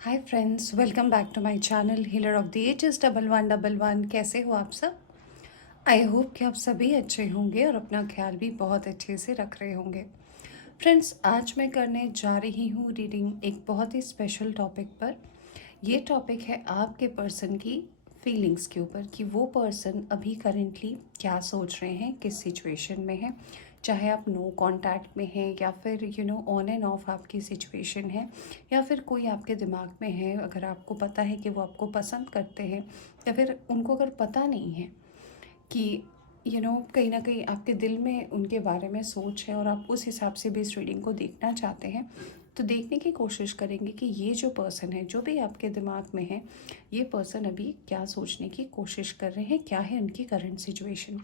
Hi friends, welcome back to my channel healer of the ages 1111। कैसे हो आप सब? आई होप कि आप सभी अच्छे होंगे और अपना ख्याल भी बहुत अच्छे से रख रहे होंगे। फ्रेंड्स, आज मैं करने जा रही हूँ रीडिंग एक बहुत ही स्पेशल टॉपिक पर। ये टॉपिक है आपके पर्सन की फीलिंग्स के ऊपर कि वो पर्सन अभी करेंटली क्या सोच रहे हैं, किस सिचुएशन में है। चाहे आप नो कांटेक्ट में हैं या फिर ऑन एंड ऑफ आपकी सिचुएशन है, या फिर कोई आपके दिमाग में है। अगर आपको पता है कि वो आपको पसंद करते हैं, या फिर उनको अगर पता नहीं है कि कहीं ना कहीं आपके दिल में उनके बारे में सोच है और आप उस हिसाब से भी इस रीडिंग को देखना चाहते हैं, तो देखने की कोशिश करेंगे कि ये जो पर्सन है, जो भी आपके दिमाग में है, ये पर्सन अभी क्या सोचने की कोशिश कर रहे हैं, क्या है उनकी करंट सिचुएशन।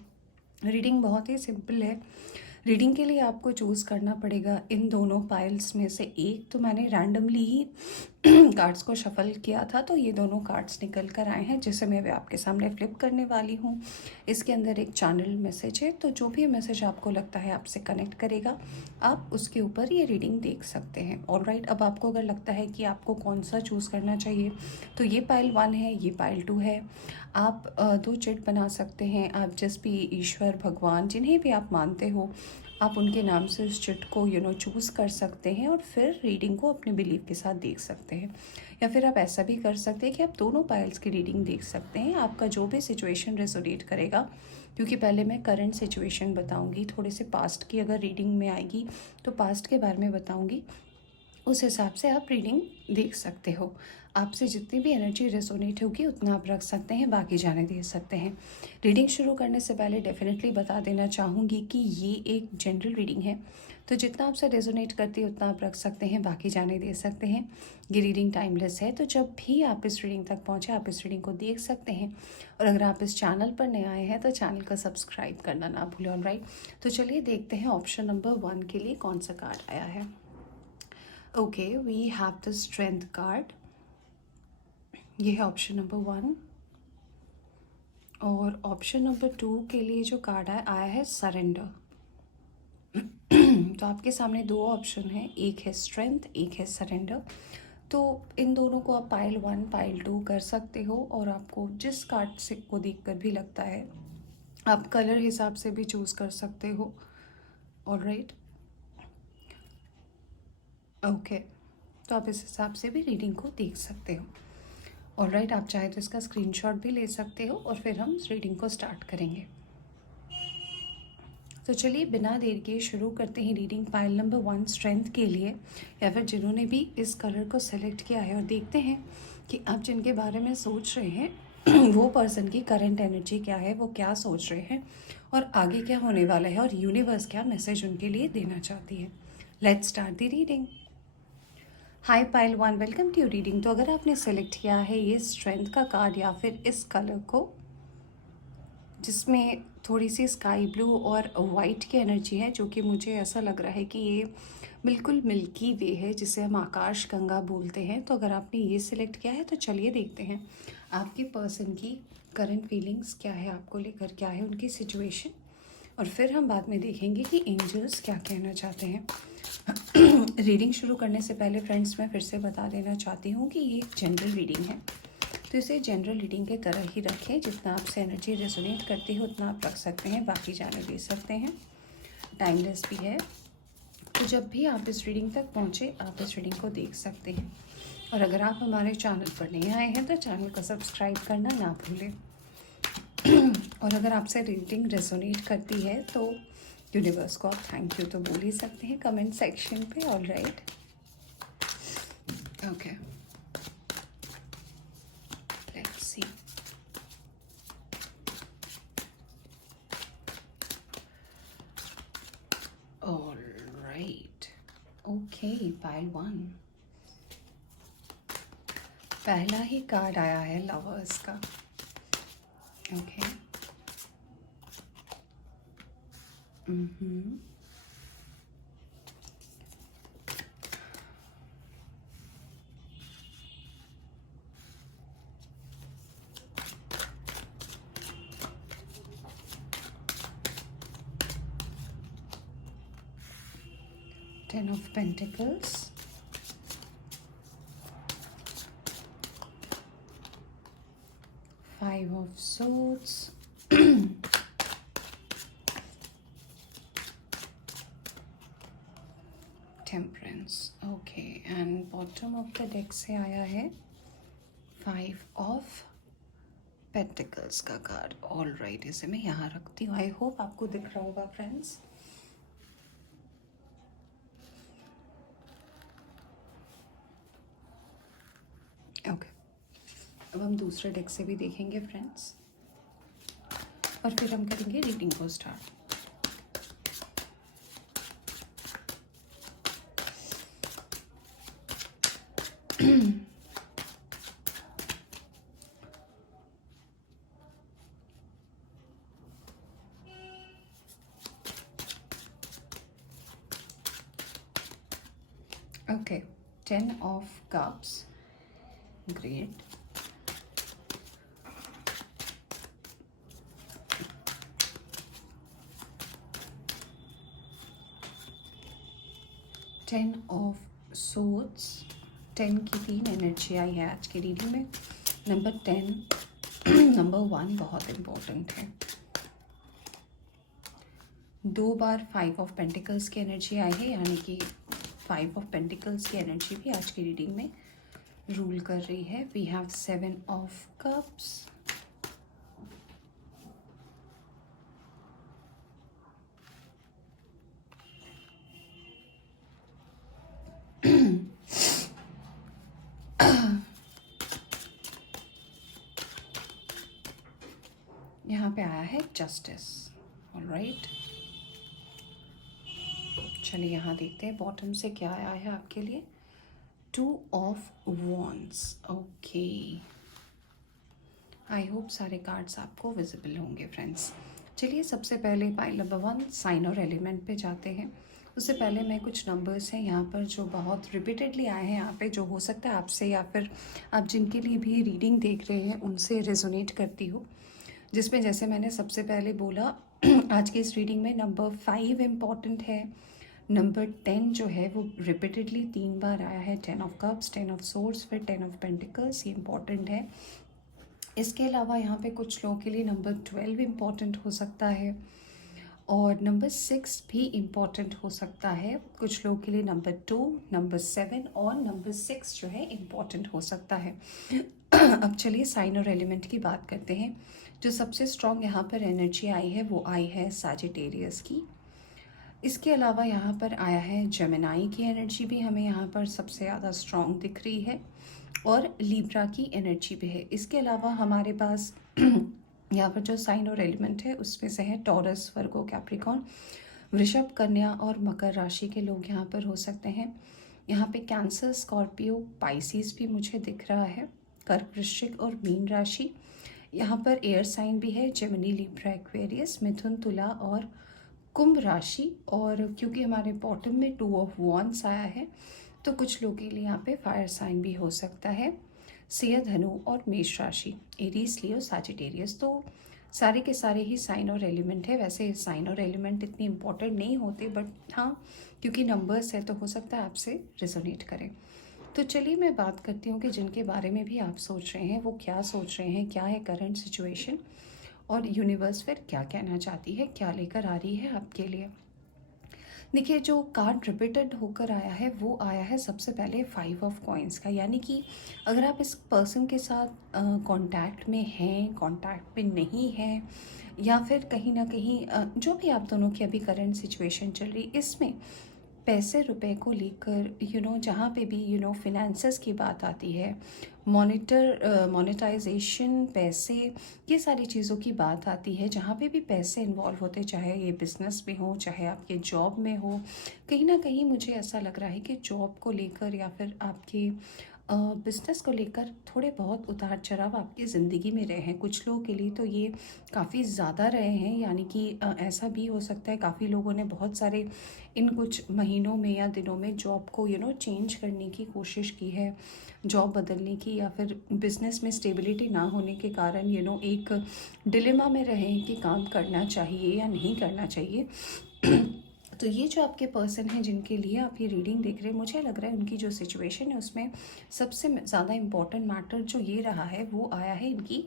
रीडिंग बहुत ही सिंपल है। रीडिंग के लिए आपको चूज़ करना पड़ेगा इन दोनों पाइल्स में से एक। तो मैंने रैंडमली ही कार्ड्स को शफल किया था, तो ये दोनों कार्ड्स निकल कर आए हैं, जिसे मैं आपके सामने फ्लिप करने वाली हूँ। इसके अंदर एक चैनल मैसेज है, तो जो भी मैसेज आपको लगता है आपसे कनेक्ट करेगा, आप उसके ऊपर ये रीडिंग देख सकते हैं। ऑलराइट, अब आपको अगर लगता है कि आपको कौन सा चूज़ करना चाहिए, तो ये पाइल 1 है, ये पाइल 2 है। आप दो चिट बना सकते हैं। आप जिस भी ईश्वर, भगवान, जिन्हें भी आप मानते हो, आप उनके नाम से उस चिट को चूज़ कर सकते हैं और फिर रीडिंग को अपने बिलीव के साथ देख सकते हैं। या फिर आप ऐसा भी कर सकते हैं कि आप दोनों पाइल्स की रीडिंग देख सकते हैं, आपका जो भी सिचुएशन रेजोनेट करेगा। क्योंकि पहले मैं करंट सिचुएशन बताऊंगी, थोड़े से पास्ट की अगर रीडिंग में आएगी तो पास्ट के बारे में बताऊंगी, उस हिसाब से आप रीडिंग देख सकते हो। आपसे जितनी भी एनर्जी रेजोनेट होगी उतना आप रख सकते हैं, बाकी जाने दे सकते हैं। रीडिंग शुरू करने से पहले डेफिनेटली बता देना चाहूँगी कि ये एक जनरल रीडिंग है, तो जितना आपसे रेजोनेट करती है उतना आप रख सकते हैं, बाकी जाने दे सकते हैं। ये रीडिंग टाइमलेस है, तो जब भी आप इस रीडिंग तक पहुँचे आप इस रीडिंग को देख सकते हैं। और अगर आप इस चैनल पर नए आए हैं तो चैनल को सब्सक्राइब करना ना भूलें। ऑलराइट, तो चलिए देखते हैं ऑप्शन नंबर 1 के लिए कौन सा कार्ड आया है। Okay, we have the strength card. ये है ऑप्शन नंबर 1। और ऑप्शन नंबर 2 के लिए जो कार्ड आया है सरेंडर। तो आपके सामने दो ऑप्शन है, एक है स्ट्रेंथ, एक है सरेंडर। तो इन दोनों को आप पाइल 1 पाइल 2 कर सकते हो, और आपको जिस कार्ड से को देखकर भी लगता है आप कलर हिसाब से भी चूज़ कर सकते हो। ऑलराइट, ओके, तो आप इस हिसाब से भी रीडिंग को देख सकते हो। ऑलराइट, आप चाहे तो इसका स्क्रीनशॉट भी ले सकते हो और फिर हम रीडिंग को स्टार्ट करेंगे। तो चलिए बिना देर के शुरू करते हैं रीडिंग पाइल नंबर 1 स्ट्रेंथ के लिए, या फिर जिन्होंने भी इस कलर को सेलेक्ट किया है, और देखते हैं कि आप जिनके बारे में सोच रहे हैं वो पर्सन की करंट एनर्जी क्या है, वो क्या सोच रहे हैं और आगे क्या होने वाला है, और यूनिवर्स क्या मैसेज उनके लिए देना चाहती है। Let's start the reading. Hi pile 1, welcome to reading. तो अगर आपने सेलेक्ट किया है ये स्ट्रेंथ का कार्ड या फिर इस कलर को, जिसमें थोड़ी सी स्काई ब्लू और वाइट की एनर्जी है, जो कि मुझे ऐसा लग रहा है कि ये बिल्कुल मिल्की वे है, जिसे हम आकाश गंगा बोलते हैं। तो अगर आपने ये सिलेक्ट किया है तो चलिए देखते हैं आपके पर्सन की करंट फीलिंग्स क्या है, आपको लेकर क्या है उनकी सिचुएशन, और फिर हम बाद में देखेंगे कि एंजल्स क्या कहना चाहते हैं। रीडिंग शुरू करने से पहले फ्रेंड्स मैं फिर से बता देना चाहती हूँ कि ये एक जनरल रीडिंग है, तो इसे जनरल रीडिंग के तरह ही रखें। जितना आपसे एनर्जी रेजोनेट करती है उतना आप रख सकते हैं, बाकी जाने दे सकते हैं। टाइमलेस भी है, तो जब भी आप इस रीडिंग तक पहुँचे आप इस रीडिंग को देख सकते हैं। और अगर आप हमारे चैनल पर नए आए हैं तो चैनल को सब्सक्राइब करना ना भूलें। और अगर आपसे रीडिंग रेजोनेट करती है तो यूनिवर्स को आप थैंक यू तो बोल ही सकते हैं कमेंट सेक्शन पे। Alright, okay, let's see. Alright, okay, pile 1, पहला ही कार्ड आया है लवर्स का। Okay, 10 of Pentacles, 5 of swords, temperance, okay, and bottom of the deck से आया है 5 ऑफ पेंटिकल्स का कार्ड। ऑल राइट, इसे मैं यहाँ रखती हूँ। आई होप आपको दिख रहा होगा फ्रेंड्स। ओके, अब हम दूसरे डेक से भी देखेंगे फ्रेंड्स, और फिर हम करेंगे रीडिंग को start. Okay, 10 of cups, great. Ten of swords, 10 की 3 एनर्जी आई है आज की रीडिंग में। नंबर 10, नंबर 1 बहुत इम्पोर्टेंट है। 2 बार 5 ऑफ पेंटिकल्स की एनर्जी आई है, यानी कि 5 ऑफ पेंटिकल्स की एनर्जी भी आज की रीडिंग में रूल कर रही है। वी हैव 7 ऑफ कप्स, यहाँ पे आया है जस्टिस। ऑलराइट, चलिए यहाँ देखते हैं बॉटम से क्या आया है आपके लिए। 2 of wands, okay. I hope सारे कार्ड्स आपको विजिबल होंगे फ्रेंड्स। चलिए सबसे पहले पाइल नंबर 1 साइन और एलिमेंट पे जाते हैं। उससे पहले मैं कुछ नंबर्स हैं यहाँ पर जो बहुत रिपीटेडली आए हैं यहाँ पे, जो हो सकता है आपसे या फिर आप जिनके लिए भी रीडिंग देख रहे हैं उनसे रेजोनेट करती हो। जिसमें जैसे मैंने सबसे पहले बोला आज की इस रीडिंग में नंबर 5 इम्पॉर्टेंट है। नंबर 10 जो है वो रिपीटेडली 3 बार आया है। 10 ऑफ कप्स, 10 ऑफ सोर्ड्स, फिर 10 ऑफ पेंटिकल्स, ये इम्पॉर्टेंट है। इसके अलावा यहाँ पे कुछ लोगों के लिए नंबर 12 इम्पॉर्टेंट हो सकता है, और नंबर 6 भी इम्पॉर्टेंट हो सकता है। कुछ लोगों के लिए नंबर 2, नंबर 7 और नंबर 6 जो है इम्पॉर्टेंट हो सकता है। अब चलिए साइन और एलिमेंट की बात करते हैं। जो सबसे स्ट्रॉन्ग यहाँ पर एनर्जी आई है वो आई है सैजिटेरियस की। इसके अलावा यहाँ पर आया है जेमिनाई की एनर्जी भी हमें यहाँ पर सबसे ज़्यादा स्ट्रॉन्ग दिख रही है, और लिब्रा की एनर्जी भी है। इसके अलावा हमारे पास यहाँ पर जो साइन और एलिमेंट है उसमें से है टॉरस, वर्गो, कैप्रिकॉर्न, वृषभ, कन्या और मकर राशि के लोग यहाँ पर हो सकते हैं। यहाँ पे कैंसर, स्कॉर्पियो, पाइसिस भी मुझे दिख रहा है, कर्क, वृश्चिक और मीन राशि। यहाँ पर एयर साइन भी है, जेमिनी, लिब्रा, एक्वेरियस, मिथुन, तुला और कुंभ राशि। और क्योंकि हमारे बॉटम में 2 ऑफ वॉन्ड्स आया है तो कुछ लोगों के लिए यहाँ पे फायर साइन भी हो सकता है, सिंह, धनु और मेष राशि, एरीज, लियो, सैजिटेरियस। तो सारे के सारे ही साइन और एलिमेंट है। वैसे साइन और एलिमेंट इतने इम्पोर्टेंट नहीं होते, बट हाँ क्योंकि नंबर्स है तो हो सकता है आपसे रिजोनेट करें। तो चलिए मैं बात करती हूँ कि जिनके बारे में भी आप सोच रहे हैं वो क्या सोच रहे हैं, क्या है करंट सिचुएशन, और यूनिवर्स फिर क्या कहना चाहती है, क्या लेकर आ रही है आपके लिए। देखिए जो कार्ड रिपीटेड होकर आया है वो आया है सबसे पहले 5 ऑफ कॉइन्स का, यानी कि अगर आप इस पर्सन के साथ कांटेक्ट में हैं, कांटेक्ट में नहीं हैं, या फिर कहीं ना कहीं जो भी आप दोनों की अभी करंट सिचुएशन चल रही, इसमें पैसे रुपए को लेकर जहाँ पे भी फिनेंसेस की बात आती है, मोनेटाइजेशन, पैसे, ये सारी चीज़ों की बात आती है, जहाँ पे भी पैसे इन्वॉल्व होते, चाहे ये बिज़नेस में हो, चाहे आपके जॉब में हो, कहीं ना कहीं मुझे ऐसा लग रहा है कि जॉब को लेकर या फिर आपके बिज़नेस को लेकर थोड़े बहुत उतार चढ़ाव आपकी ज़िंदगी में रहे हैं। कुछ लोगों के लिए तो ये काफ़ी ज़्यादा रहे हैं, यानी कि ऐसा भी हो सकता है काफ़ी लोगों ने बहुत सारे इन कुछ महीनों में या दिनों में जॉब को चेंज करने की कोशिश की है, जॉब बदलने की, या फिर बिज़नेस में स्टेबिलिटी ना होने के कारण एक डिलेमा में रहे हैं कि काम करना चाहिए या नहीं करना चाहिए। तो ये जो आपके पर्सन हैं जिनके लिए आप ये रीडिंग देख रहे हैं, मुझे लग रहा है उनकी जो सिचुएशन है उसमें सबसे ज़्यादा इम्पॉर्टेंट मैटर जो ये रहा है वो आया है इनकी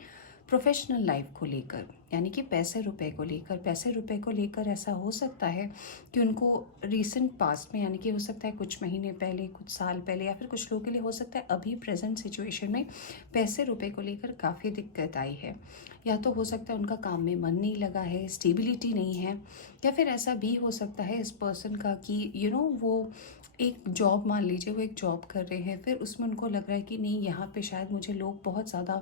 प्रोफेशनल लाइफ को लेकर, यानी कि पैसे रुपए को लेकर ऐसा हो सकता है कि उनको रीसेंट पास्ट में, यानी कि हो सकता है कुछ महीने पहले, कुछ साल पहले, या फिर कुछ लोगों के लिए हो सकता है अभी प्रेजेंट सिचुएशन में पैसे रुपए को लेकर काफ़ी दिक्कत आई है। या तो हो सकता है उनका काम में मन नहीं लगा है, स्टेबिलिटी नहीं है, या फिर ऐसा भी हो सकता है इस पर्सन का कि वो एक जॉब, मान लीजिए वो एक जॉब कर रहे हैं, फिर उसमें उनको लग रहा है कि नहीं, यहाँ पे शायद मुझे लोग बहुत ज़्यादा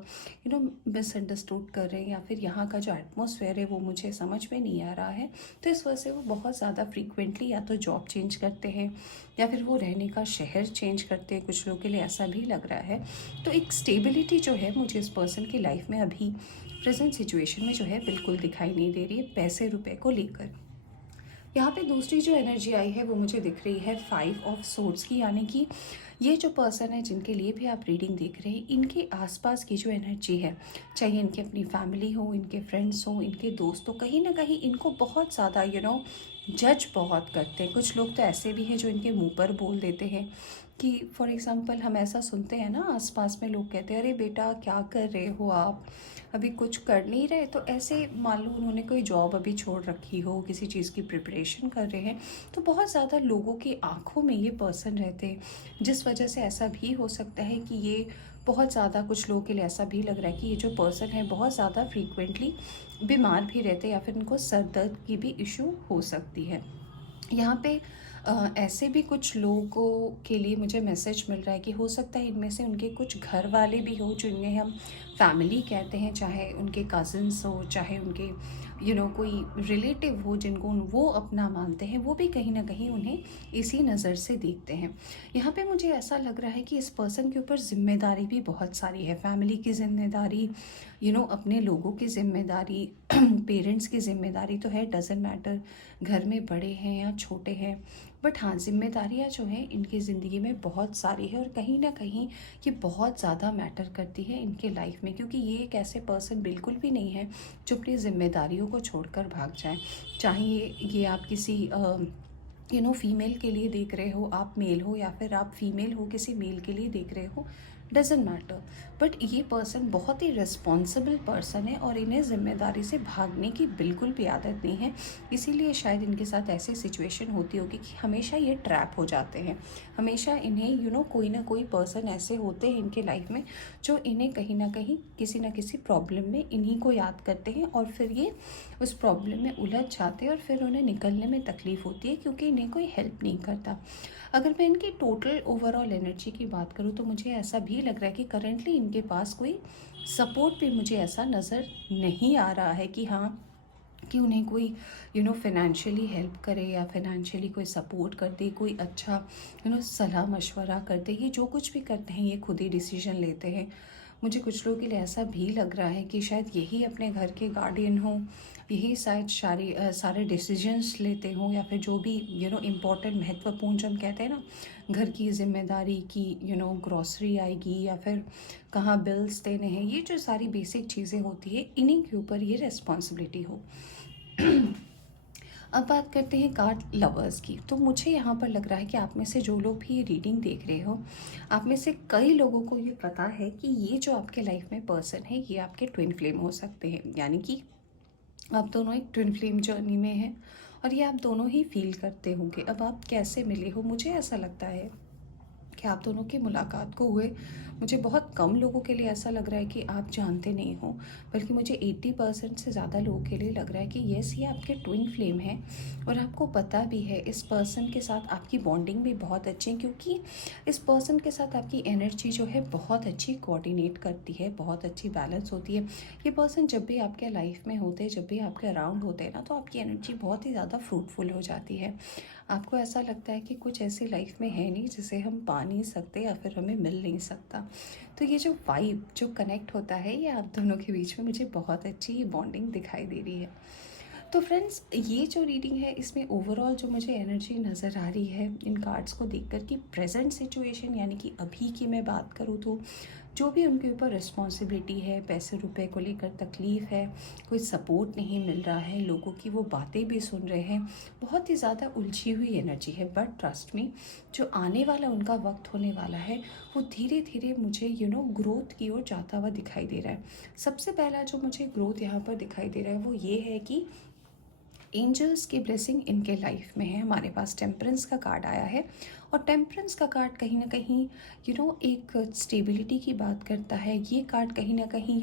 मिसअंडरस्टूड कर रहे हैं, या फिर यहाँ का जो एटमॉस्फेयर है वो मुझे समझ में नहीं आ रहा है। तो इस वजह से वो बहुत ज़्यादा फ्रीक्वेंटली या तो जॉब चेंज करते हैं, या फिर वो रहने का शहर चेंज करते हैं। कुछ लोगों के लिए ऐसा भी लग रहा है। तो एक स्टेबिलिटी जो है मुझे इस पर्सन की लाइफ में अभी प्रेजेंट सिचुएशन में जो है बिल्कुल दिखाई नहीं दे रही है पैसे रुपए को लेकर। यहाँ पे दूसरी जो एनर्जी आई है वो मुझे दिख रही है 5 ऑफ सोर्ड्स की, यानी कि ये जो पर्सन है जिनके लिए भी आप रीडिंग देख रहे हैं, इनके आसपास की जो एनर्जी है, चाहे इनकी अपनी फैमिली हो, इनके फ्रेंड्स हो, इनके दोस्त हो, कहीं ना कहीं इनको बहुत ज़्यादा जज बहुत करते हैं। कुछ लोग तो ऐसे भी हैं जो इनके मुंह पर बोल देते हैं कि फॉर एग्ज़ाम्पल हम ऐसा सुनते हैं ना, आसपास में लोग कहते हैं अरे बेटा क्या कर रहे हो आप, अभी कुछ कर नहीं रहे। तो ऐसे मान लो उन्होंने कोई जॉब अभी छोड़ रखी हो, किसी चीज़ की प्रिपरेशन कर रहे हैं, तो बहुत ज़्यादा लोगों की आंखों में ये पर्सन रहते हैं, जिस वजह से ऐसा भी हो सकता है कि ये बहुत ज़्यादा, कुछ लोगों के लिए ऐसा भी लग रहा है कि ये जो पर्सन है बहुत ज़्यादा फ्रीक्वेंटली बीमार भी रहते हैं, या फिर इनको सर दर्द की भी इशू हो सकती है। यहाँ पे ऐसे भी कुछ लोगों के लिए मुझे मैसेज मिल रहा है कि हो सकता है इनमें से उनके कुछ घर वाले भी हो, जिन्हें हम फैमिली कहते हैं, चाहे उनके कज़न्स हो, चाहे उनके कोई रिलेटिव हो जिनको वो अपना मानते हैं, वो भी कहीं ना कहीं उन्हें इसी नज़र से देखते हैं। यहाँ पे मुझे ऐसा लग रहा है कि इस पर्सन के ऊपर जिम्मेदारी भी बहुत सारी है, फैमिली की जिम्मेदारी, अपने लोगों की जिम्मेदारी, पेरेंट्स की जिम्मेदारी तो है, डजेंट मैटर घर में बड़े हैं या छोटे हैं, बट हाँ, जिम्मेदारियाँ जो हैं इनकी ज़िंदगी में बहुत सारी है, और कहीं ना कहीं ये बहुत ज़्यादा मैटर करती है इनके लाइफ में, क्योंकि ये एक ऐसे पर्सन बिल्कुल भी नहीं है जो अपनी जिम्मेदारियों को छोड़कर भाग जाए। चाहे ये आप किसी फीमेल के लिए देख रहे हो, आप मेल हो, या फिर आप फीमेल हो किसी मेल के लिए देख रहे हो, डजेंट मैटर, बट ये पर्सन बहुत ही रिस्पॉन्सिबल पर्सन है, और इन्हें ज़िम्मेदारी से भागने की बिल्कुल भी आदत नहीं है। इसीलिए शायद इनके साथ ऐसी सिचुएशन होती होगी कि हमेशा ये ट्रैप हो जाते हैं। हमेशा इन्हें कोई ना कोई पर्सन ऐसे होते हैं इनके लाइफ में जो इन्हें कहीं ना कहीं किसी ना किसी प्रॉब्लम में इन्हीं को याद करते हैं, और फिर ये उस प्रॉब्लम में उलझ जाते हैं, और फिर उन्हें निकलने में तकलीफ़ होती है क्योंकि इन्हें कोई हेल्प नहीं करता। अगर मैं इनकी टोटल ओवरऑल एनर्जी की बात करूँ तो मुझे ऐसा भी लग रहा है कि करेंटली इनके पास कोई सपोर्ट भी मुझे ऐसा नज़र नहीं आ रहा है कि हाँ, कि उन्हें कोई फाइनेंशियली हेल्प करे, या फाइनेंशियली कोई सपोर्ट कर दे, कोई अच्छा सलाह मशवरा कर दे। ये जो कुछ भी करते हैं ये खुद ही डिसीजन लेते हैं। मुझे कुछ लोगों के लिए ऐसा भी लग रहा है कि शायद यही अपने घर के गार्डियन हों, यही शायद सारे डिसीजंस लेते हों, या फिर जो भी इम्पोर्टेंट महत्वपूर्ण, जो हम कहते हैं ना, घर की जिम्मेदारी की, ग्रॉसरी आएगी, या फिर कहाँ बिल्स देने हैं, ये जो सारी बेसिक चीज़ें होती है इन्हीं के ऊपर ये रिस्पॉन्सिबिलिटी हो। अब बात करते हैं कार्ड लवर्स की। तो मुझे यहाँ पर लग रहा है कि आप में से जो लोग भी ये रीडिंग देख रहे हो, आप में से कई लोगों को ये पता है कि ये जो आपके लाइफ में पर्सन है ये आपके ट्विन फ्लेम हो सकते हैं, यानी कि आप दोनों एक ट्विन फ्लेम जर्नी में हैं, और ये आप दोनों ही फील करते होंगे। अब आप कैसे मिले हो, मुझे ऐसा लगता है कि आप दोनों की मुलाकात को हुए मुझे बहुत कम लोगों के लिए ऐसा लग रहा है कि आप जानते नहीं हो, बल्कि मुझे 80% से ज़्यादा लोगों के लिए लग रहा है कि येस, ये आपके ट्विन फ्लेम है, और आपको पता भी है इस पर्सन के साथ आपकी बॉन्डिंग भी बहुत अच्छी है, क्योंकि इस पर्सन के साथ आपकी एनर्जी जो है बहुत अच्छी कोऑर्डिनेट करती है, बहुत अच्छी बैलेंस होती है। ये पर्सन जब भी आपके लाइफ में होते हैं, जब भी आपके अराउंड होते हैं ना, तो आपकी एनर्जी बहुत ही ज़्यादा फ्रूटफुल हो जाती है। आपको ऐसा लगता है कि कुछ ऐसी लाइफ में है नहीं जिसे हम पा नहीं सकते, या फिर हमें मिल नहीं सकता। तो ये जो वाइब जो कनेक्ट होता है, ये आप दोनों के बीच में मुझे बहुत अच्छी बॉन्डिंग दिखाई दे रही है। तो फ्रेंड्स, ये जो रीडिंग है इसमें ओवरऑल जो मुझे एनर्जी नज़र आ रही है इन कार्ड्स को देखकर, कि प्रेजेंट सिचुएशन, यानी कि अभी की मैं बात करूँ तो जो भी उनके ऊपर रिस्पॉन्सिबिलिटी है, पैसे रुपए को लेकर तकलीफ़ है, कोई सपोर्ट नहीं मिल रहा है, लोगों की वो बातें भी सुन रहे हैं, बहुत ही ज़्यादा उलझी हुई एनर्जी है। बट ट्रस्ट मी, जो आने वाला उनका वक्त होने वाला है वो धीरे धीरे मुझे ग्रोथ की ओर जाता हुआ दिखाई दे रहा है। सबसे पहला जो मुझे ग्रोथ यहाँ पर दिखाई दे रहा है वो ये है कि एंजल्स की ब्लेसिंग इनके लाइफ में है। हमारे पास टेम्परेंस का कार्ड आया है और टेम्परेंस का कार्ड कहीं ना कहीं एक स्टेबिलिटी की बात करता है। ये कार्ड कहीं ना कहीं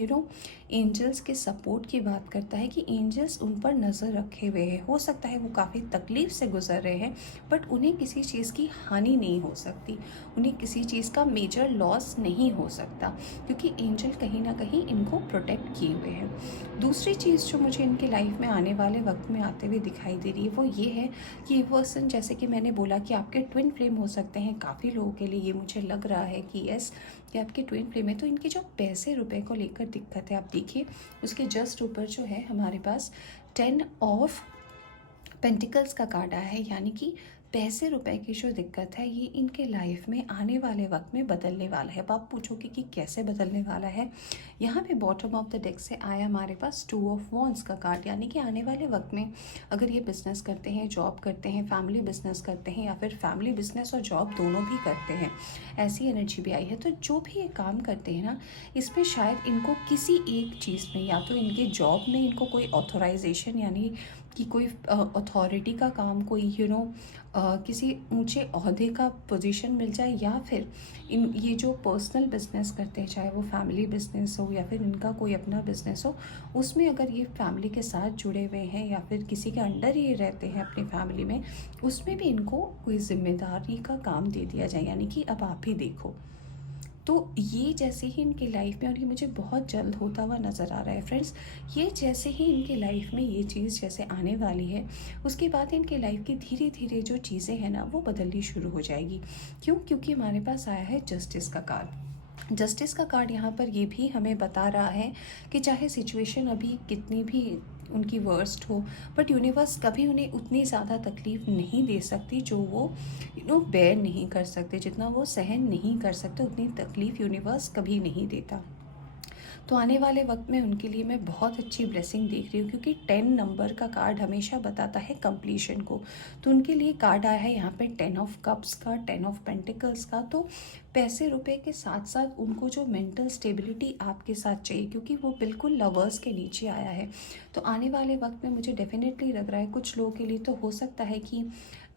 एंजल्स के सपोर्ट की बात करता है कि एंजल्स उन पर नज़र रखे हुए हैं। हो सकता है वो काफ़ी तकलीफ से गुजर रहे हैं बट उन्हें किसी चीज़ की हानि नहीं हो सकती, उन्हें किसी चीज़ का मेजर लॉस नहीं हो सकता, क्योंकि एंजल कहीं ना कहीं इनको प्रोटेक्ट किए हुए हैं। दूसरी चीज़ जो मुझे इनके लाइफ में आने वाले वक्त में आते हुए दिखाई दे रही है वो ये है कि ये पर्सन, जैसे कि मैंने बोला कि आपके ट्विन फ्लेम हो सकते हैं। काफ़ी लोगों के लिए ये मुझे लग रहा है कि यस, कि आपके ट्विन फ्लेम है। तो इनके जो पैसे रुपए को लेकर दिक्कत है, आप देखिए उसके जस्ट ऊपर जो है हमारे पास 10 ऑफ पेंटिकल्स का कार्ड आया है, यानी कि पैसे रुपए की जो दिक्कत है ये इनके लाइफ में आने वाले वक्त में बदलने वाला है। अब आप पूछोगे कि कैसे बदलने वाला है। यहाँ पे बॉटम ऑफ द डेक से आया हमारे पास 2 ऑफ वॉन्ड्स का कार्ड, यानी कि आने वाले वक्त में अगर ये बिजनेस करते हैं, जॉब करते हैं, फैमिली बिजनेस करते हैं या फिर फैमिली बिजनेस और जॉब दोनों भी करते हैं, ऐसी एनर्जी भी आई है। तो जो भी ये काम करते हैं ना, इसमें शायद इनको किसी एक चीज़ में, या तो इनके जॉब में इनको कोई ऑथोराइजेशन यानी कि कोई अथॉरिटी का काम, कोई किसी ऊंचे ओहदे का पोजीशन मिल जाए, या फिर ये जो पर्सनल बिजनेस करते हैं, चाहे वो फैमिली बिजनेस हो या फिर इनका कोई अपना बिजनेस हो, उसमें अगर ये फैमिली के साथ जुड़े हुए हैं या फिर किसी के अंडर ये रहते हैं अपनी फैमिली में, उसमें भी इनको कोई जिम्मेदारी का काम दे दिया जाए, यानी कि अब आप ही देखो। तो ये जैसे ही इनके लाइफ में, और ये मुझे बहुत जल्द होता हुआ नज़र आ रहा है फ्रेंड्स, ये जैसे ही इनके लाइफ में ये चीज़ जैसे आने वाली है, उसके बाद इनके लाइफ की धीरे धीरे जो चीज़ें हैं ना वो बदलनी शुरू हो जाएगी। क्यों? क्योंकि हमारे पास आया है जस्टिस का कार्ड। जस्टिस का कार्ड यहाँ पर ये भी हमें बता रहा है कि चाहे सिचुएशन अभी कितनी भी उनकी वर्स्ट हो, बट यूनिवर्स कभी उन्हें उतनी ज़्यादा तकलीफ़ नहीं दे सकती जो वो बेयर नहीं कर सकते, जितना वो सहन नहीं कर सकते उतनी तकलीफ़ यूनिवर्स कभी नहीं देता। तो आने वाले वक्त में उनके लिए मैं बहुत अच्छी ब्लेसिंग देख रही हूँ, क्योंकि 10 नंबर का कार्ड हमेशा बताता है कंप्लीशन को। तो उनके लिए कार्ड आया है यहाँ पे 10 ऑफ कप्स का, 10 ऑफ पेंटिकल्स का। तो पैसे रुपए के साथ साथ उनको जो मेंटल स्टेबिलिटी आपके साथ चाहिए, क्योंकि वो बिल्कुल लवर्स के नीचे आया है। तो आने वाले वक्त में मुझे डेफिनेटली लग रहा है कुछ लोगों के लिए तो हो सकता है कि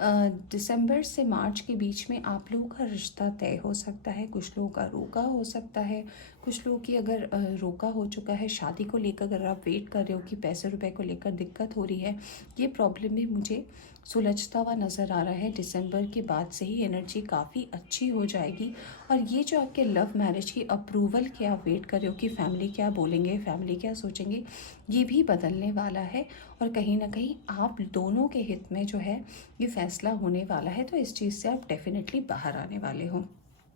दिसंबर से मार्च के बीच में आप लोगों का रिश्ता तय हो सकता है, कुछ लोगों का रोका हो सकता है, कुछ लोगों की अगर रोका हो चुका है शादी को लेकर, अगर आप वेट कर रहे हो कि पैसे रुपए को लेकर दिक्कत हो रही है, ये प्रॉब्लम भी मुझे सुलझता हुआ नज़र आ रहा है। दिसंबर के बाद से ही एनर्जी काफ़ी अच्छी हो जाएगी। और ये जो आपके लव मैरिज की अप्रूवल के आप वेट कर रहे हो कि फैमिली क्या बोलेंगे, फैमिली क्या सोचेंगे, ये भी बदलने वाला है। और कहीं ना कहीं आप दोनों के हित में जो है ये फैसला होने वाला है। तो इस चीज़ से आप डेफिनेटली बाहर आने वाले हो,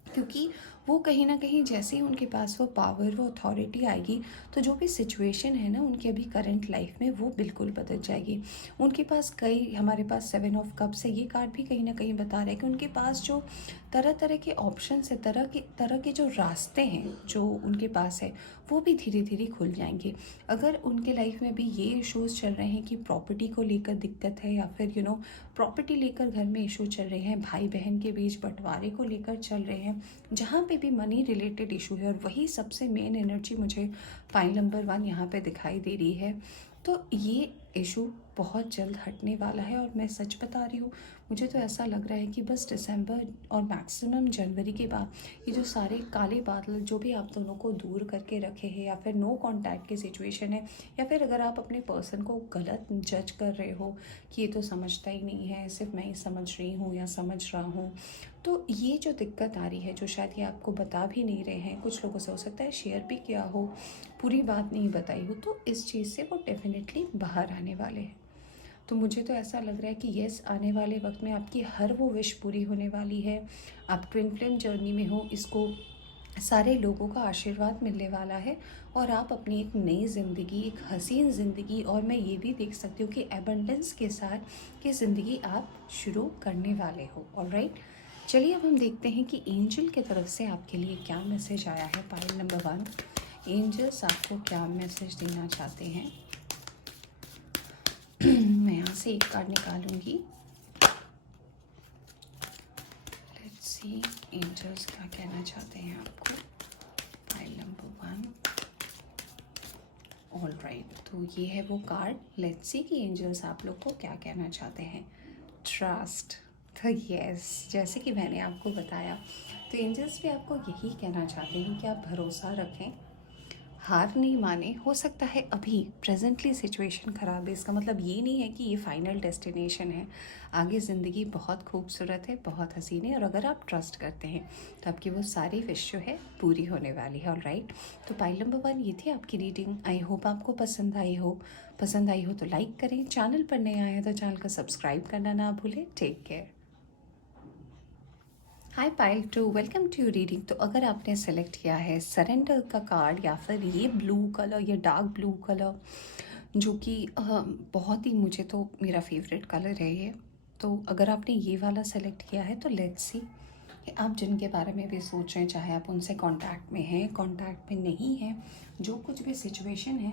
क्योंकि वो कहीं ना कहीं जैसे ही उनके पास वो पावर, वो अथॉरिटी आएगी, तो जो भी सिचुएशन है ना उनकी अभी करंट लाइफ में, वो बिल्कुल बदल जाएगी। उनके पास कई, हमारे पास 7 ऑफ कप्स है, ये कार्ड भी कहीं ना कहीं बता रहा है कि उनके पास जो तरह तरह के ऑप्शन है, तरह के जो रास्ते हैं जो उनके पास है, वो भी धीरे धीरे खुल जाएंगे। अगर उनके लाइफ में भी ये इश्यूज़ चल रहे हैं कि प्रॉपर्टी को लेकर दिक्कत है, या फिर प्रॉपर्टी लेकर घर में इशू चल रहे हैं, भाई बहन के बीच बंटवारे को लेकर चल रहे हैं, जहाँ पे भी मनी रिलेटेड इशू है, और वही सबसे मेन एनर्जी मुझे फाइल नंबर 1 यहाँ पे दिखाई दे रही है, तो ये इशू बहुत जल्द हटने वाला है। और मैं सच बता रही हूँ, मुझे तो ऐसा लग रहा है कि बस दिसंबर और मैक्सिमम जनवरी के बाद ये जो सारे काले बादल जो भी आप दोनों को दूर करके रखे हैं, या फिर नो कांटेक्ट की सिचुएशन है, या फिर अगर आप अपने पर्सन को गलत जज कर रहे हो कि ये तो समझता ही नहीं है, सिर्फ मैं ही समझ रही हूँ या समझ रहा हूँ, तो ये जो दिक्कत आ रही है, जो शायद ये आपको बता भी नहीं रहे हैं, कुछ लोगों से हो सकता है शेयर भी किया हो, पूरी बात नहीं बताई हो, तो इस चीज़ से वो डेफिनेटली बाहर आने वाले हैं। तो मुझे तो ऐसा लग रहा है कि यस, आने वाले वक्त में आपकी हर वो विश पूरी होने वाली है। आप ट्विन फ्लेम जर्नी में हो, इसको सारे लोगों का आशीर्वाद मिलने वाला है, और आप अपनी एक नई ज़िंदगी, एक हसीन ज़िंदगी, और मैं ये भी देख सकती हूँ कि एबंडेंस के साथ ये ज़िंदगी आप शुरू करने वाले हो। ऑलराइट, चलिए अब हम देखते हैं कि एंजल की तरफ से आपके लिए क्या मैसेज आया है। पाइल नंबर 1, एंजल्स आपको क्या मैसेज देना चाहते हैं। मैं यहाँ से एक कार्ड निकालूंगी। लेट्स सी एंजल्स क्या कहना चाहते हैं आपको। पाइल नंबर 1, ऑल राइट, तो ये है वो कार्ड। लेट्स सी कि एंजल्स आप लोग को क्या कहना चाहते हैं। ट्रस्ट। तो यस, जैसे कि मैंने आपको बताया, तो एंजल्स भी आपको यही कहना चाहते हैं कि आप भरोसा रखें, हार नहीं माने। हो सकता है अभी प्रेजेंटली सिचुएशन ख़राब है, इसका मतलब ये नहीं है कि ये फाइनल डेस्टिनेशन है। आगे ज़िंदगी बहुत खूबसूरत है, बहुत हसीन है, और अगर आप ट्रस्ट करते हैं तो आपकी वो सारी विश जो है पूरी होने वाली है। ऑल राइट, तो पाइल नंबर 1 ये थी आपकी रीडिंग। आई होप आपको पसंद आई हो। पसंद आई हो तो लाइक करें, चैनल पर नए आए हैं तो चैनल को सब्सक्राइब करना ना भूलें। Take care. Hi pile 2, welcome to reading. तो अगर आपने सेलेक्ट किया है सरेंडर का कार्ड, या फिर ये ब्लू कलर, ये डार्क ब्लू कलर, जो कि बहुत ही, मुझे तो मेरा फेवरेट कलर है ये, तो अगर आपने ये वाला सेलेक्ट किया है तो लेट्स सी कि आप जिनके बारे में भी सोच रहे हैं, चाहे आप उनसे कांटेक्ट में हैं, कांटेक्ट में नहीं हैं, जो कुछ भी सिचुएशन है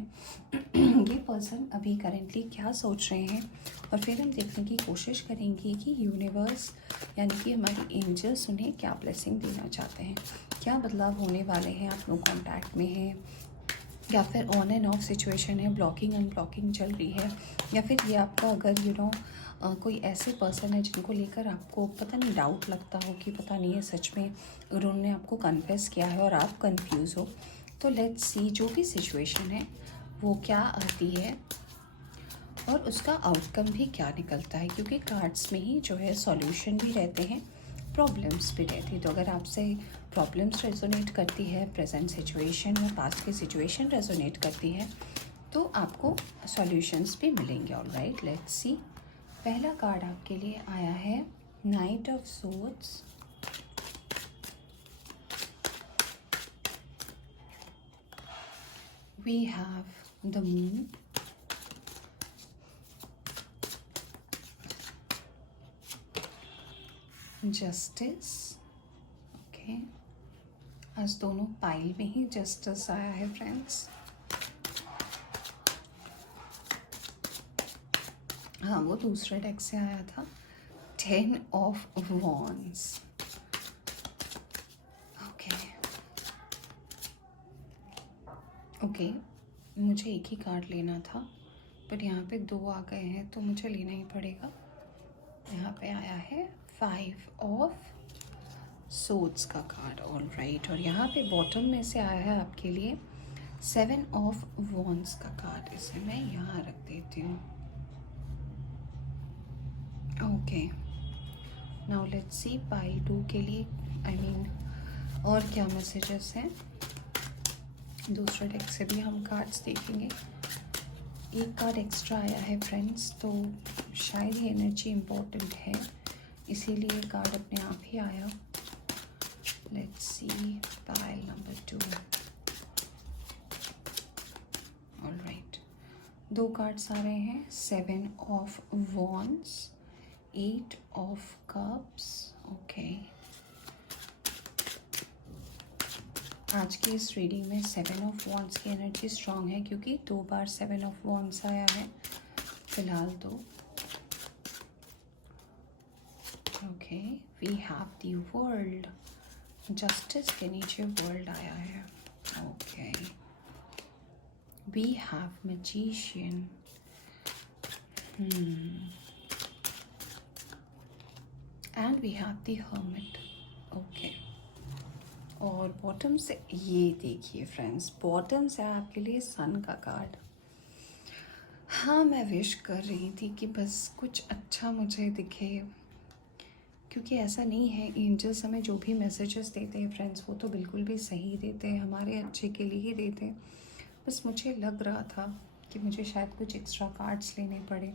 ये पर्सन अभी करेंटली क्या सोच रहे हैं, और फिर हम देखने की कोशिश करेंगे कि यूनिवर्स यानी कि हमारी एंजल्स उन्हें क्या ब्लेसिंग देना चाहते हैं, क्या बदलाव होने वाले हैं, आप लोग कांटेक्ट में हैं, या फिर ऑन एंड ऑफ सिचुएशन है, ब्लॉकिंग अनब्लॉकिंग चल रही है, या फिर ये आपका अगर कोई ऐसे पर्सन है जिनको लेकर आपको पता नहीं डाउट लगता हो कि पता नहीं है सच में उन्होंने आपको कन्फेस किया है और आप कंफ्यूज हो। तो लेट्स सी जो भी सिचुएशन है वो क्या आती है और उसका आउटकम भी क्या निकलता है, क्योंकि कार्ड्स में ही जो है सॉल्यूशन भी रहते हैं, प्रॉब्लम्स भी रहती है। तो अगर आपसे प्रॉब्लम्स रेजोनेट करती है, प्रेजेंट सिचुएशन या पास्ट की सिचुएशन रेजोनेट करती है, तो आपको सॉल्यूशंस भी मिलेंगे। All right, let's see. पहला कार्ड आपके लिए आया है knight of swords. We have the moon, justice. Okay, आज दोनों पाइल में ही जस्टिस आया है फ्रेंड्स। हाँ, वो दूसरे डेक से आया था। 10 ऑफ वॉन्ड्स। ओके, मुझे एक ही कार्ड लेना था, बट यहाँ पे 2 आ गए हैं तो मुझे लेना ही पड़ेगा। यहाँ पे आया है 5 ऑफ सोर्ड्स का कार्ड। ऑल राइट, और यहाँ पे बॉटम में से आया है आपके लिए 7 ऑफ वॉन्ड्स का कार्ड। इसे मैं यहाँ रख देती हूँ। Okay, now let's see pile 2 के लिए और क्या मैसेजेस हैं। दूसरे डेक से भी हम कार्ड्स देखेंगे। एक कार्ड एक्स्ट्रा आया है फ्रेंड्स, तो शायद ये एनर्जी इम्पोर्टेंट है, इसीलिए कार्ड अपने आप ही आया। Let's see pile number 2। All right, 2 cards आ रहे हैं। 7 of wands, 8 of cups. Okay, आज की इस रीडिंग में 7 ऑफ वॉन्ड्स की एनर्जी स्ट्रांग है, क्योंकि 2 बार 7 ऑफ वॉन्ड्स आया है फिलहाल तो। Okay, we have the world, justice के नीचे वर्ल्ड आया है। Okay, we have magician, and we have the hermit. Okay, और बॉटम से ये देखिए फ्रेंड्स, बॉटम से आपके लिए सन का कार्ड। हाँ, मैं विश कर रही थी कि बस कुछ अच्छा मुझे दिखे, क्योंकि ऐसा नहीं है, एंजल्स हमें जो भी मैसेजेस देते हैं फ्रेंड्स वो तो बिल्कुल भी सही देते हैं, हमारे अच्छे के लिए ही देते हैं। बस मुझे लग रहा था कि मुझे शायद कुछ एक्स्ट्रा कार्ड्स लेने पड़े,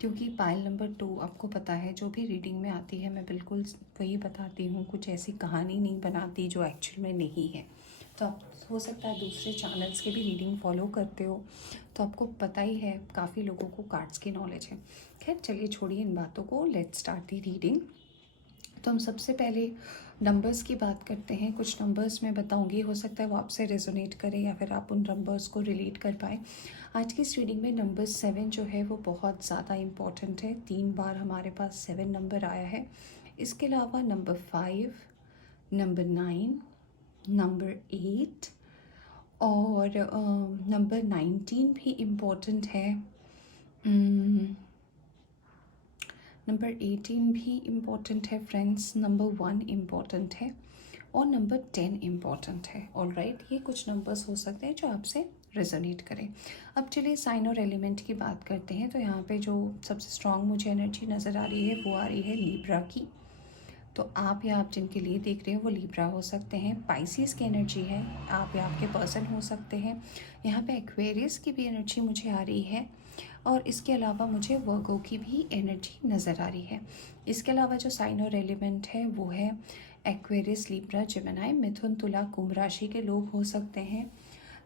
क्योंकि पाइल नंबर 2 आपको पता है जो भी रीडिंग में आती है मैं बिल्कुल वही बताती हूँ, कुछ ऐसी कहानी नहीं बनाती जो एक्चुअल में नहीं है। तो आप हो सकता है दूसरे चैनल्स के भी रीडिंग फॉलो करते हो, तो आपको पता ही है, काफ़ी लोगों को कार्ड्स की नॉलेज है। खैर चलिए छोड़िए इन बातों को, लेट्स स्टार्ट दी रीडिंग। तो हम सबसे पहले नंबर्स की बात करते हैं। कुछ नंबर्स मैं बताऊंगी, हो सकता है वो आपसे रेजोनेट करें या फिर आप उन नंबर्स को रिलेट कर पाएँ। आज की इस रीडिंग में नंबर 7 जो है वो बहुत ज़्यादा इम्पॉर्टेंट है। 3 बार हमारे पास 7 नंबर आया है। इसके अलावा नंबर 5, नंबर 9, नंबर 8 और नंबर 19 भी इम्पॉर्टेंट है। नंबर 18 भी इम्पॉर्टेंट है फ्रेंड्स। नंबर 1 इम्पॉर्टेंट है और नंबर 10 इम्पॉर्टेंट है। ऑलराइट, ये कुछ नंबर्स हो सकते हैं जो आपसे रेजोनेट करें। अब चलिए साइन और एलिमेंट की बात करते हैं। तो यहाँ पे जो सबसे स्ट्रॉन्ग मुझे एनर्जी नज़र आ रही है वो आ रही है लीब्रा की। तो आप या आप जिनके लिए देख रहे हो वो लीब्रा हो सकते हैं। पाइसिस की एनर्जी है, आप या आपके पर्सन हो सकते हैं। यहाँ पे एक्वेरियस की भी एनर्जी मुझे आ रही है और इसके अलावा मुझे वर्गो की भी एनर्जी नज़र आ रही है। इसके अलावा जो साइन और एलिमेंट है वो है एक्वेरियस, लीब्रा, जेमिनी, मिथुन, तुला, कुंभ राशि के लोग हो सकते हैं।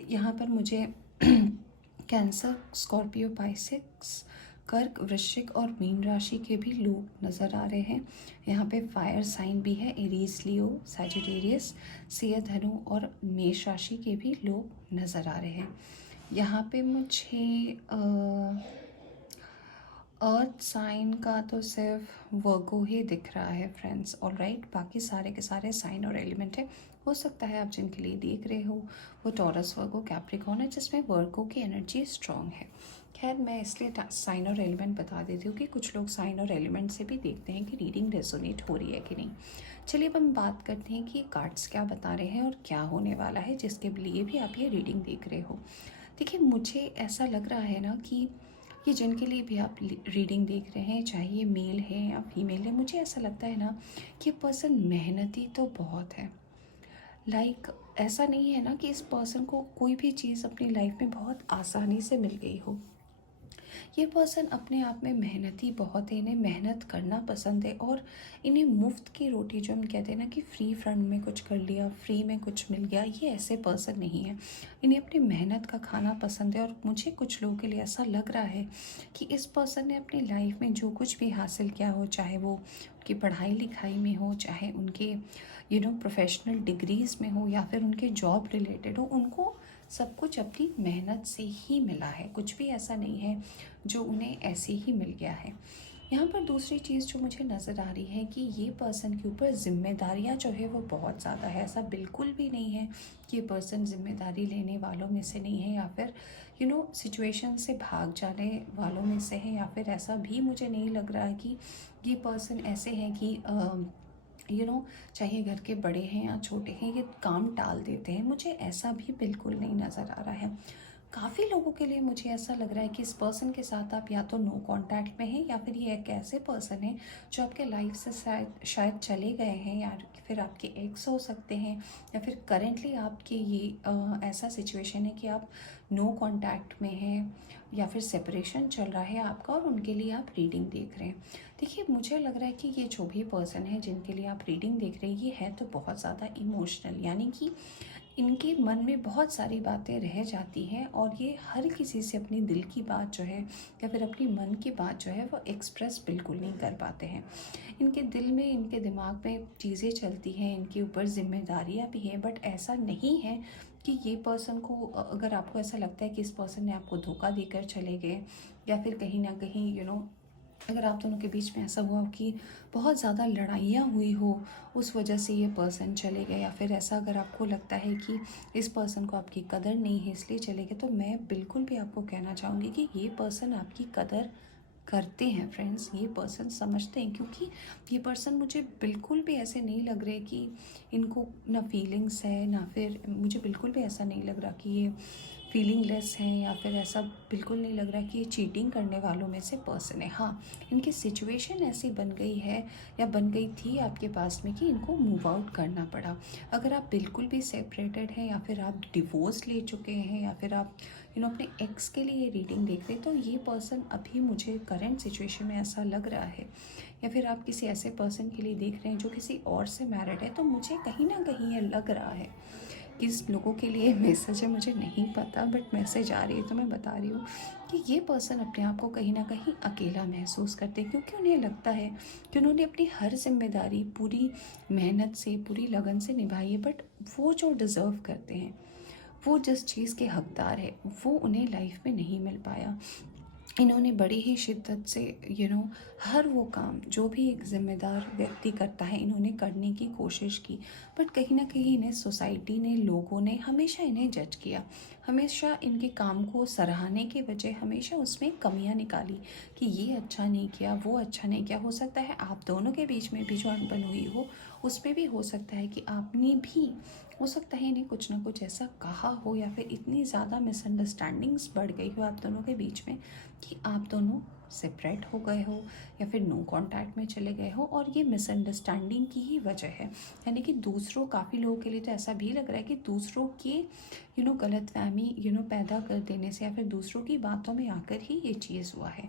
यहाँ पर मुझे कैंसर, स्कॉर्पियो, पाइसेक्स, कर्क, वृश्चिक और मीन राशि के भी लोग नज़र आ रहे हैं। यहाँ पे फायर साइन भी है, एरीज, लियो, सैजिटेरियस, सिंह, धनु और मेष राशि के भी लोग नज़र आ रहे हैं। यहाँ पे मुझे अर्थ साइन का तो सिर्फ वर्गो ही दिख रहा है फ्रेंड्स। ऑलराइट, बाकी सारे के सारे साइन और एलिमेंट है। हो सकता है आप जिनके लिए देख रहे हो वो टॉरस, वर्गो, कैप्रिकॉर्न है जिसमें वर्गो की एनर्जी स्ट्रॉन्ग है। खैर, मैं इसलिए साइन और एलिमेंट बता देती हूँ कि कुछ लोग साइन और एलिमेंट से भी देखते हैं कि रीडिंग रेजोनेट हो रही है कि नहीं। चलिए अब हम बात करते हैं कि कार्ड्स क्या बता रहे हैं और क्या होने वाला है जिसके लिए भी आप ये रीडिंग देख रहे हो। देखिए, मुझे ऐसा लग रहा है ना कि ये जिनके लिए भी आप रीडिंग देख रहे हैं, चाहे ये मेल है या फीमेल है, मुझे ऐसा लगता है ना कि पर्सन मेहनती तो बहुत है। ऐसा नहीं है ना कि इस पर्सन को कोई भी चीज़ अपनी लाइफ में बहुत आसानी से मिल गई हो। ये पर्सन अपने आप में मेहनती बहुत है, इन्हें मेहनत करना पसंद है और इन्हें मुफ्त की रोटी, जो हम कहते हैं ना कि फ्री फंड में कुछ कर लिया, फ्री में कुछ मिल गया, ये ऐसे पर्सन नहीं है। इन्हें अपनी मेहनत का खाना पसंद है और मुझे कुछ लोगों के लिए ऐसा लग रहा है कि इस पर्सन ने अपनी लाइफ में जो कुछ भी हासिल किया हो, चाहे वो उनकी पढ़ाई लिखाई में हो, चाहे उनके प्रोफेशनल डिग्रीज़ में हो या फिर उनके जॉब रिलेटेड हो, उनको सब कुछ अपनी मेहनत से ही मिला है। कुछ भी ऐसा नहीं है जो उन्हें ऐसे ही मिल गया है। यहाँ पर दूसरी चीज़ जो मुझे नज़र आ रही है कि ये पर्सन के ऊपर जिम्मेदारियाँ जो है वो बहुत ज़्यादा है। ऐसा बिल्कुल भी नहीं है कि ये पर्सन जिम्मेदारी लेने वालों में से नहीं है या फिर सिचुएशन से भाग जाने वालों में से है, या फिर ऐसा भी मुझे नहीं लग रहा है कि ये पर्सन ऐसे हैं कि चाहे घर के बड़े हैं या छोटे हैं, ये काम टाल देते हैं। मुझे ऐसा भी बिल्कुल नहीं नज़र आ रहा है। काफ़ी लोगों के लिए मुझे ऐसा लग रहा है कि इस पर्सन के साथ आप या तो नो कांटेक्ट में हैं या फिर ये एक ऐसे पर्सन है जो आपके लाइफ से शायद चले गए हैं, या फिर आपके एक्स हो सकते हैं, या फिर करेंटली आपके ये ऐसा सिचुएशन है कि आप नो कांटेक्ट में हैं या फिर सेपरेशन चल रहा है आपका और उनके लिए आप रीडिंग देख रहे हैं। देखिए, मुझे लग रहा है कि ये जो भी पर्सन है जिनके लिए आप रीडिंग देख रहे हैं, ये है तो बहुत ज़्यादा इमोशनल, यानी कि इनके मन में बहुत सारी बातें रह जाती हैं और ये हर किसी से अपनी दिल की बात जो है या फिर अपनी मन की बात जो है वो एक्सप्रेस बिल्कुल नहीं कर पाते हैं। इनके दिल में, इनके दिमाग में चीज़ें चलती हैं, इनके ऊपर जिम्मेदारियां भी हैं, बट ऐसा नहीं है कि ये पर्सन को, अगर आपको ऐसा लगता है कि इस पर्सन ने आपको धोखा देकर चले गए या फिर कहीं ना कहीं अगर आप दोनों के बीच में ऐसा हुआ हो कि बहुत ज़्यादा लड़ाइयाँ हुई हो, उस वजह से ये पर्सन चले गए, या फिर ऐसा अगर आपको लगता है कि इस पर्सन को आपकी कदर नहीं है इसलिए चले गए, तो मैं बिल्कुल भी आपको कहना चाहूँगी कि ये पर्सन आपकी कदर करते हैं फ्रेंड्स। ये पर्सन समझते हैं, क्योंकि ये पर्सन मुझे बिल्कुल भी ऐसे नहीं लग रहे कि इनको ना फीलिंग्स है, ना फिर मुझे बिल्कुल भी ऐसा नहीं लग रहा कि ये फीलिंग लेस है, या फिर ऐसा बिल्कुल नहीं लग रहा कि ये चीटिंग करने वालों में से पर्सन है। हाँ, इनकी सिचुएशन ऐसी बन गई है या बन गई थी आपके पास में कि इनको मूव आउट करना पड़ा। अगर आप बिल्कुल भी सेपरेटेड हैं या फिर आप डिवोर्स ले चुके हैं या फिर आप अपने एक्स के लिए रीडिंग देख रहे हैं, तो ये पर्सन अभी मुझे करंट सिचुएशन में ऐसा लग रहा है, या फिर आप किसी ऐसे पर्सन के लिए देख रहे हैं जो किसी और से मैरिड है, तो मुझे कहीं ना कहीं ये लग रहा है किस लोगों के लिए मैसेज है मुझे नहीं पता, बट मैसेज आ रही है तो मैं बता रही हूँ कि ये पर्सन अपने आप को कहीं ना कहीं अकेला महसूस करते हैं, क्योंकि उन्हें लगता है कि उन्होंने अपनी हर जिम्मेदारी पूरी मेहनत से, पूरी लगन से निभाई है, बट वो जो डिज़र्व करते हैं, वो जिस चीज़ के हकदार है, वो उन्हें लाइफ में नहीं मिल पाया। इन्होंने बड़ी ही शिद्दत से हर वो काम जो भी एक ज़िम्मेदार व्यक्ति करता है, इन्होंने करने की कोशिश की, बट कहीं ना कहीं इन्हें सोसाइटी ने, लोगों ने हमेशा इन्हें जज किया, हमेशा इनके काम को सराहने के बजाय हमेशा उसमें कमियां निकाली कि ये अच्छा नहीं किया, वो अच्छा नहीं किया। हो सकता है आप दोनों के बीच में भी जो अनबन हुई हो, उसमें भी हो सकता है कि आपने भी, हो सकता है इन्हें कुछ ना कुछ ऐसा कहा हो, या फिर इतनी ज़्यादा मिसअंडरस्टैंडिंग्स बढ़ गई हो आप दोनों के बीच में कि आप दोनों सेपरेट हो गए हो, या फिर नो कांटेक्ट में चले गए हो, और ये मिसअंडरस्टैंडिंग की ही वजह है। यानी कि दूसरों, काफ़ी लोगों के लिए तो ऐसा भी लग रहा है कि दूसरों के गलतफहमी पैदा कर देने से, या फिर दूसरों की बातों में आकर ही ये चीज़ हुआ है।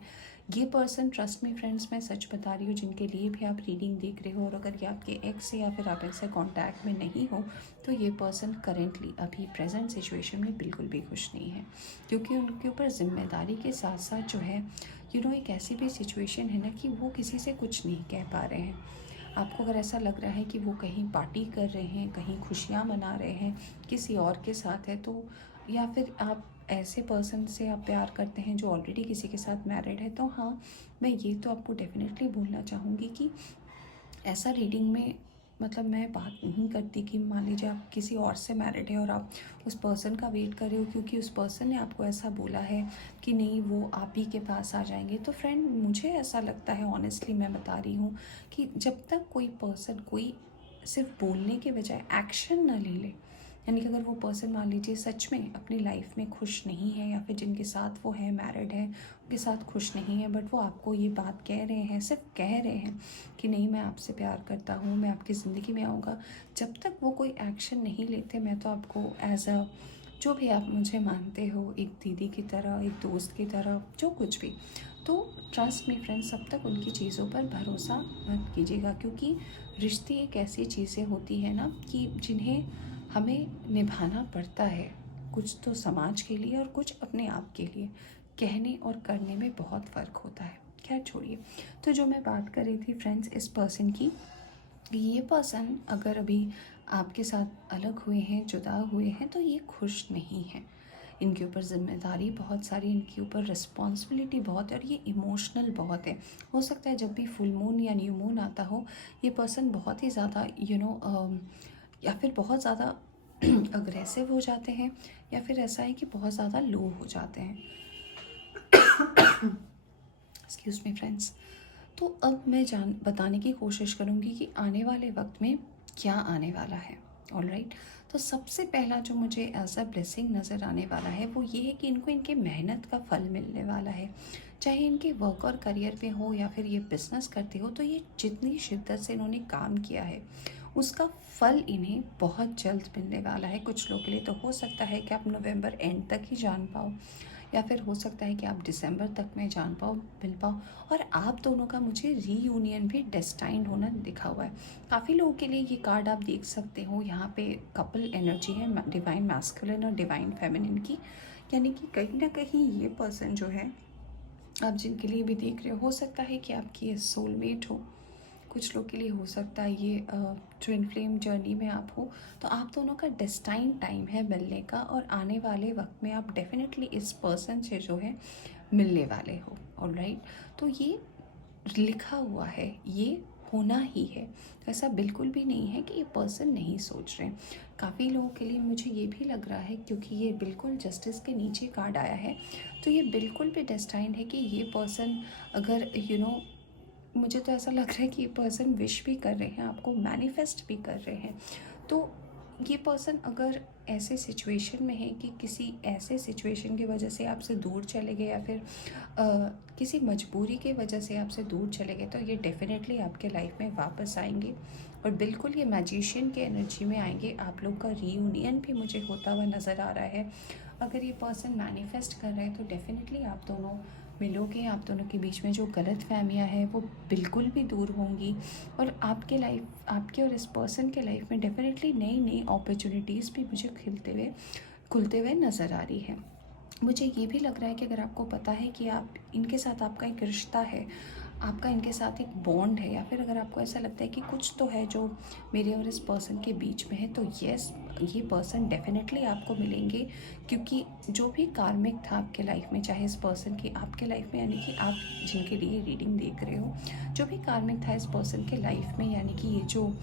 ये पर्सन, ट्रस्ट मी फ्रेंड्स, मैं सच बता रही हूँ, जिनके लिए भी आप रीडिंग देख रहे हो, और अगर ये आपके एक्स से या फिर आप एक्स से कॉन्टैक्ट में नहीं हो, तो ये पर्सन करेंटली अभी प्रेजेंट सिचुएशन में बिल्कुल भी खुश नहीं है, क्योंकि उनके ऊपर जिम्मेदारी के साथ साथ जो है एक ऐसी भी सिचुएशन है ना कि वो किसी से कुछ नहीं कह पा रहे हैं। आपको अगर ऐसा लग रहा है कि वो कहीं पार्टी कर रहे हैं, कहीं खुशियाँ मना रहे हैं, किसी और के साथ है, तो या फिर आप ऐसे पर्सन से आप प्यार करते हैं जो ऑलरेडी किसी के साथ मैरिड है, तो हाँ, मैं ये तो आपको डेफिनेटली बोलना चाहूँगी कि ऐसा रीडिंग में, मतलब मैं बात नहीं करती कि मान लीजिए आप किसी और से मैरिड है और आप उस पर्सन का वेट कर रहे हो क्योंकि उस पर्सन ने आपको ऐसा बोला है कि नहीं वो आप ही के पास आ जाएंगे। तो फ्रेंड, मुझे ऐसा लगता है, ऑनेस्टली मैं बता रही हूँ, कि जब तक कोई पर्सन, कोई सिर्फ बोलने के बजाय एक्शन ना ले ले, यानी कि अगर वो पर्सन मान लीजिए सच में अपनी लाइफ में खुश नहीं है, या फिर जिनके साथ वो है, मैरिड है, उनके साथ खुश नहीं है, बट वो आपको ये बात कह रहे हैं, सिर्फ कह रहे हैं कि नहीं मैं आपसे प्यार करता हूँ, मैं आपकी ज़िंदगी में आऊँगा, जब तक वो कोई एक्शन नहीं लेते, मैं तो आपको एज अ, जो भी आप मुझे मानते हो, एक दीदी की तरह, एक दोस्त की तरह, जो कुछ भी, तो ट्रस्ट मी फ्रेंड्स, तब तक उनकी चीज़ों पर भरोसा मत कीजिएगा, क्योंकि रिश्ते एक ऐसी चीज़ें होती है ना कि जिन्हें हमें निभाना पड़ता है, कुछ तो समाज के लिए और कुछ अपने आप के लिए। कहने और करने में बहुत फ़र्क होता है। खैर छोड़िए। तो जो मैं बात कर रही थी फ्रेंड्स इस पर्सन की, ये पर्सन अगर अभी आपके साथ अलग हुए हैं, जुदा हुए हैं, तो ये खुश नहीं है। इनके ऊपर ज़िम्मेदारी बहुत सारी, इनके ऊपर रिस्पॉन्सिबिलिटी बहुत है, और ये इमोशनल बहुत है। हो सकता है जब भी फुल मून या न्यू मून आता हो, ये पर्सन बहुत ही ज़्यादा या फिर बहुत ज़्यादा अग्रेसिव हो जाते हैं, या फिर ऐसा है कि बहुत ज़्यादा लो हो जाते हैं। Excuse me friends. तो अब मैं बताने की कोशिश करूँगी कि आने वाले वक्त में क्या आने वाला है। ऑलराइट। तो सबसे पहला जो मुझे एज अ ब्लेसिंग नज़र आने वाला है वो ये है कि इनको इनके मेहनत का फल मिलने वाला है। चाहे इनके वर्क और करियर में हो, या फिर ये बिज़नेस करते हो, तो ये जितनी शिद्दत से इन्होंने काम किया है उसका फल इन्हें बहुत जल्द मिलने वाला है। कुछ लोगों के लिए तो हो सकता है कि आप नवंबर एंड तक ही जान पाओ, या फिर हो सकता है कि आप दिसंबर तक में जान पाओ, मिल पाओ। और आप दोनों का मुझे रीयूनियन भी डेस्टाइंड होना दिखा हुआ है। काफ़ी लोगों के लिए ये कार्ड आप देख सकते हो, यहाँ पे कपल एनर्जी है, डिवाइन मैस्कुलिन और डिवाइन फेमिनिन की। यानी कि कहीं ना कहीं ये पर्सन जो है, आप जिनके लिए भी देख रहे हो सकता है कि आपकी ये सोलमेट हो, कुछ लोग के लिए हो सकता है ये ट्विन फ्लेम जर्नी में आप हो। तो आप दोनों का डेस्टाइन टाइम है मिलने का, और आने वाले वक्त में आप डेफिनेटली इस पर्सन से जो है मिलने वाले हो। ऑलराइट। तो ये लिखा हुआ है, ये होना ही है। तो ऐसा बिल्कुल भी नहीं है कि ये पर्सन नहीं सोच रहे हैं। काफ़ी लोगों के लिए मुझे ये भी लग रहा है, क्योंकि ये बिल्कुल जस्टिस के नीचे कार्ड आया है, तो ये बिल्कुल भी डेस्टाइंड है कि ये पर्सन अगर मुझे तो ऐसा लग रहा है कि ये पर्सन विश भी कर रहे हैं, आपको मैनिफेस्ट भी कर रहे हैं। तो ये पर्सन अगर ऐसे सिचुएशन में है कि किसी ऐसे सिचुएशन की वजह से आपसे दूर चले गए, या फिर किसी मजबूरी के वजह से आपसे दूर चले गए, तो ये डेफिनेटली आपके लाइफ में वापस आएंगे, और बिल्कुल ये मैजिशियन के एनर्जी में आएंगे। आप लोग का रीयूनियन भी मुझे होता हुआ नज़र आ रहा है। अगर ये पर्सन मैनिफेस्ट कर रहे हैं तो डेफिनेटली आप दोनों मिलोगे, आप दोनों के बीच में जो गलतफ़हमियाँ हैं वो बिल्कुल भी दूर होंगी, और आपके और इस पर्सन के लाइफ में डेफ़िनेटली नई-नई अपॉर्च्युनिटीज़ भी मुझे खुलते हुए नज़र आ रही है। मुझे ये भी लग रहा है कि अगर आपको पता है कि आप इनके साथ आपका एक रिश्ता है, आपका इनके साथ एक बॉन्ड है, या फिर अगर आपको ऐसा लगता है कि कुछ तो है जो मेरे और इस पर्सन के बीच में है, तो येस, ये पर्सन डेफिनेटली आपको मिलेंगे। क्योंकि जो भी कार्मिक था आपके लाइफ में, चाहे इस पर्सन की आपके लाइफ में, यानी कि आप जिनके लिए रीडिंग देख रहे हो, जो भी कार्मिक था इस पर्सन के लाइफ में, यानी कि ये जो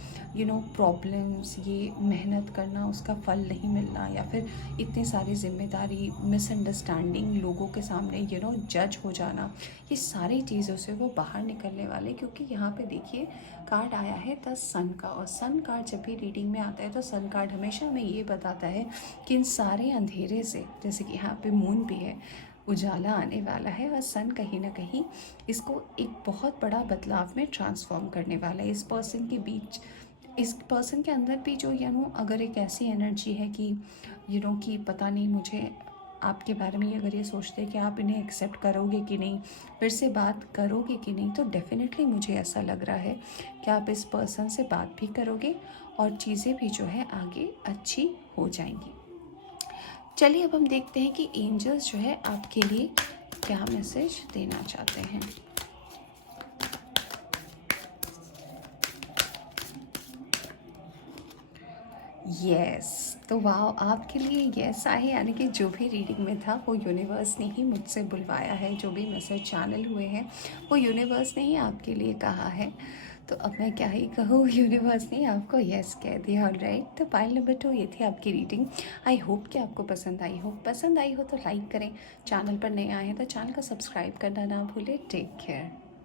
प्रॉब्लम्स, ये मेहनत करना उसका फल नहीं मिलना, या फिर इतनी सारी जिम्मेदारी, मिसअंडरस्टैंडिंग, लोगों के सामने जज हो जाना, ये सारी चीज़ों से वो बाहर निकलने वाले। क्योंकि यहाँ पे देखिए कार्ड आया है द सन का, और सन कार्ड जब भी रीडिंग में आता है तो सन कार्ड हमेशा हमें ये बताता है कि इन सारे अंधेरे से, जैसे कि यहाँ पे मून भी है, उजाला आने वाला है, और सन कहीं ना कहीं इसको एक बहुत बड़ा बदलाव में ट्रांसफॉर्म करने वाला है। इस पर्सन के अंदर भी जो अगर एक ऐसी एनर्जी है कि कि पता नहीं, मुझे आपके बारे में अगर ये सोचते हैं कि आप इन्हें एक्सेप्ट करोगे कि नहीं, फिर से बात करोगे कि नहीं, तो डेफ़िनेटली मुझे ऐसा लग रहा है कि आप इस पर्सन से बात भी करोगे, और चीज़ें भी जो है आगे अच्छी हो जाएंगी। चलिए अब हम देखते हैं कि एंजल्स जो है आपके लिए क्या मैसेज देना चाहते हैं। यस, तो वाह, आपके लिए यस आए, यानी कि जो भी रीडिंग में था वो यूनिवर्स ने ही मुझसे बुलवाया है, जो भी मैसेज चैनल हुए हैं वो यूनिवर्स ने ही आपके लिए कहा है। तो अब मैं क्या ही कहूँ, यूनिवर्स ने आपको यस कह दिया। ऑलराइट, तो पाइल नंबर 2 ये थी आपकी रीडिंग। आई होप कि आपको पसंद आई हो तो लाइक करें, चैनल पर नए आए हैं तो चैनल को सब्सक्राइब करना ना भूलें। Take care.